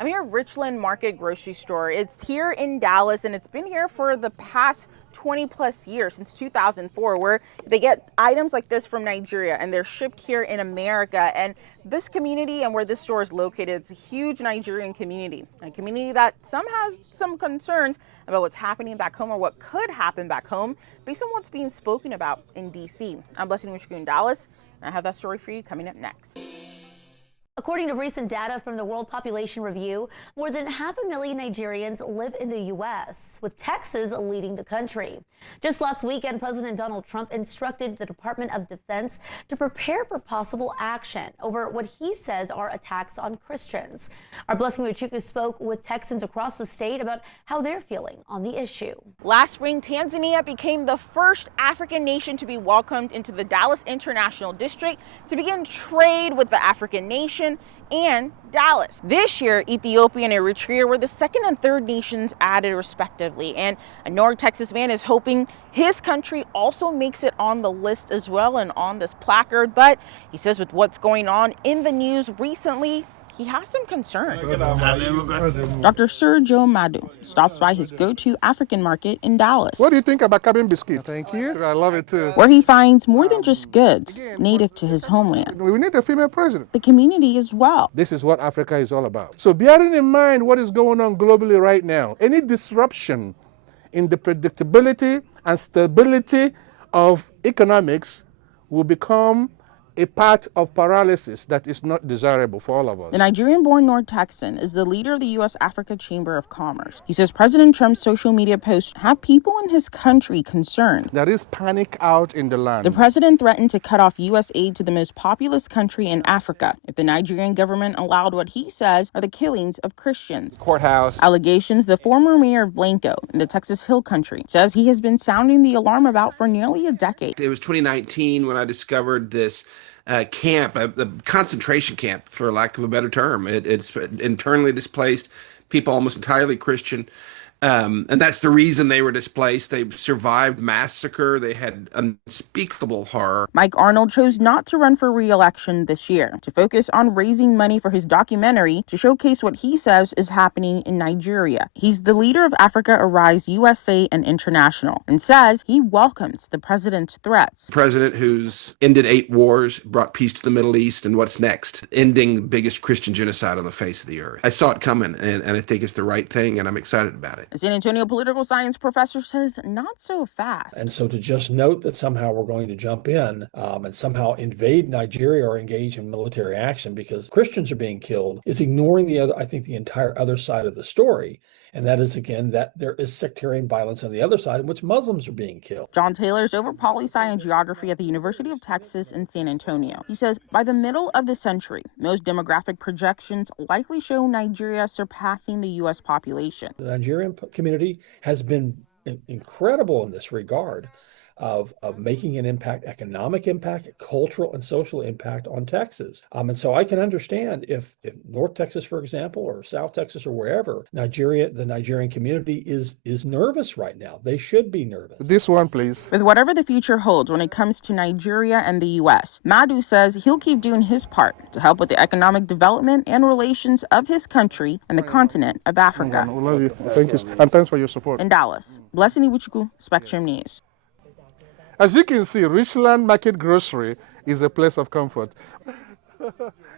I'm here at Richland Market Grocery Store. It's here in Dallas, and it's been here for the past 20 plus years, since 2004, where they get items like this from Nigeria and they're shipped here in America. And this community and where this store is located, it's a huge Nigerian community, a community that some has some concerns about what's happening back home or what could happen back home based on what's being spoken about in DC. I'm Blessing in Dallas, and I have that story for you coming up next. According to recent data from the World Population Review, more than 500,000 Nigerians live in the U.S., with Texas leading the country. Just last weekend, President Donald Trump instructed the Department of Defense to prepare for possible action over what he says are attacks on Christians. Our Blessing Muchuku spoke with Texans across the state about how they're feeling on the issue. Last spring, Tanzania became the first African nation to be welcomed into the Dallas International District to begin trade with the African nation and Dallas. This year, Ethiopia and Eritrea were the second and third nations added respectively. And a North Texas man is hoping his country also makes it on the list as well and on this placard. But he says with what's going on in the news recently, he has some concerns. Dr. Sir Joe Madu stops by his go-to African market in Dallas. What do you think about cabin biscuits? Thank you. I love it too. Where he finds more than just goods native to his homeland. We need a female president. The community as well. This is what Africa is all about. So bearing in mind what is going on globally right now, any disruption in the predictability and stability of economics will become a part of paralysis that is not desirable for all of us. The Nigerian-born North Texan is the leader of the U.S.-Africa Chamber of Commerce. He says President Trump's social media posts have people in his country concerned. There is panic out in the land. The president threatened to cut off U.S. aid to the most populous country in Africa if the Nigerian government allowed what he says are the killings of Christians. Courthouse. Allegations the former mayor of Blanco in the Texas Hill Country says he has been sounding the alarm about for nearly a decade. It was 2019 when I discovered this camp, a concentration camp, for lack of a better term. It's internally displaced people, almost entirely Christian. And that's the reason they were displaced. They survived massacre. They had unspeakable horror. Mike Arnold chose not to run for re-election this year, to focus on raising money for his documentary to showcase what he says is happening in Nigeria. He's the leader of Africa Arise USA and International, and says he welcomes the president's threats. The president who's ended 8 wars, brought peace to the Middle East, and what's next? Ending the biggest Christian genocide on the face of the earth. I saw it coming, and I think it's the right thing, and I'm excited about it. A San Antonio political science professor says not so fast. And so to just note that somehow we're going to jump in and somehow invade Nigeria or engage in military action because Christians are being killed is ignoring the entire other side of the story. And that is, again, that there is sectarian violence on the other side in which Muslims are being killed. John Taylor is over poli-sci and geography at the University of Texas in San Antonio. He says by the middle of the century, most demographic projections likely show Nigeria surpassing the U.S. population. The Nigerian community has been incredible in this regard of making an impact, economic impact, cultural and social impact on Texas. And so I can understand if North Texas, for example, or South Texas or wherever, the Nigerian community is nervous right now. They should be nervous. This one, please. With whatever the future holds when it comes to Nigeria and the U.S., Madu says he'll keep doing his part to help with the economic development and relations of his country and the continent of Africa. We love you. Thank you. And thanks for your support. In Dallas, Blessing Iwuchukwu, Spectrum News. As you can see, Richland Market Grocery is a place of comfort.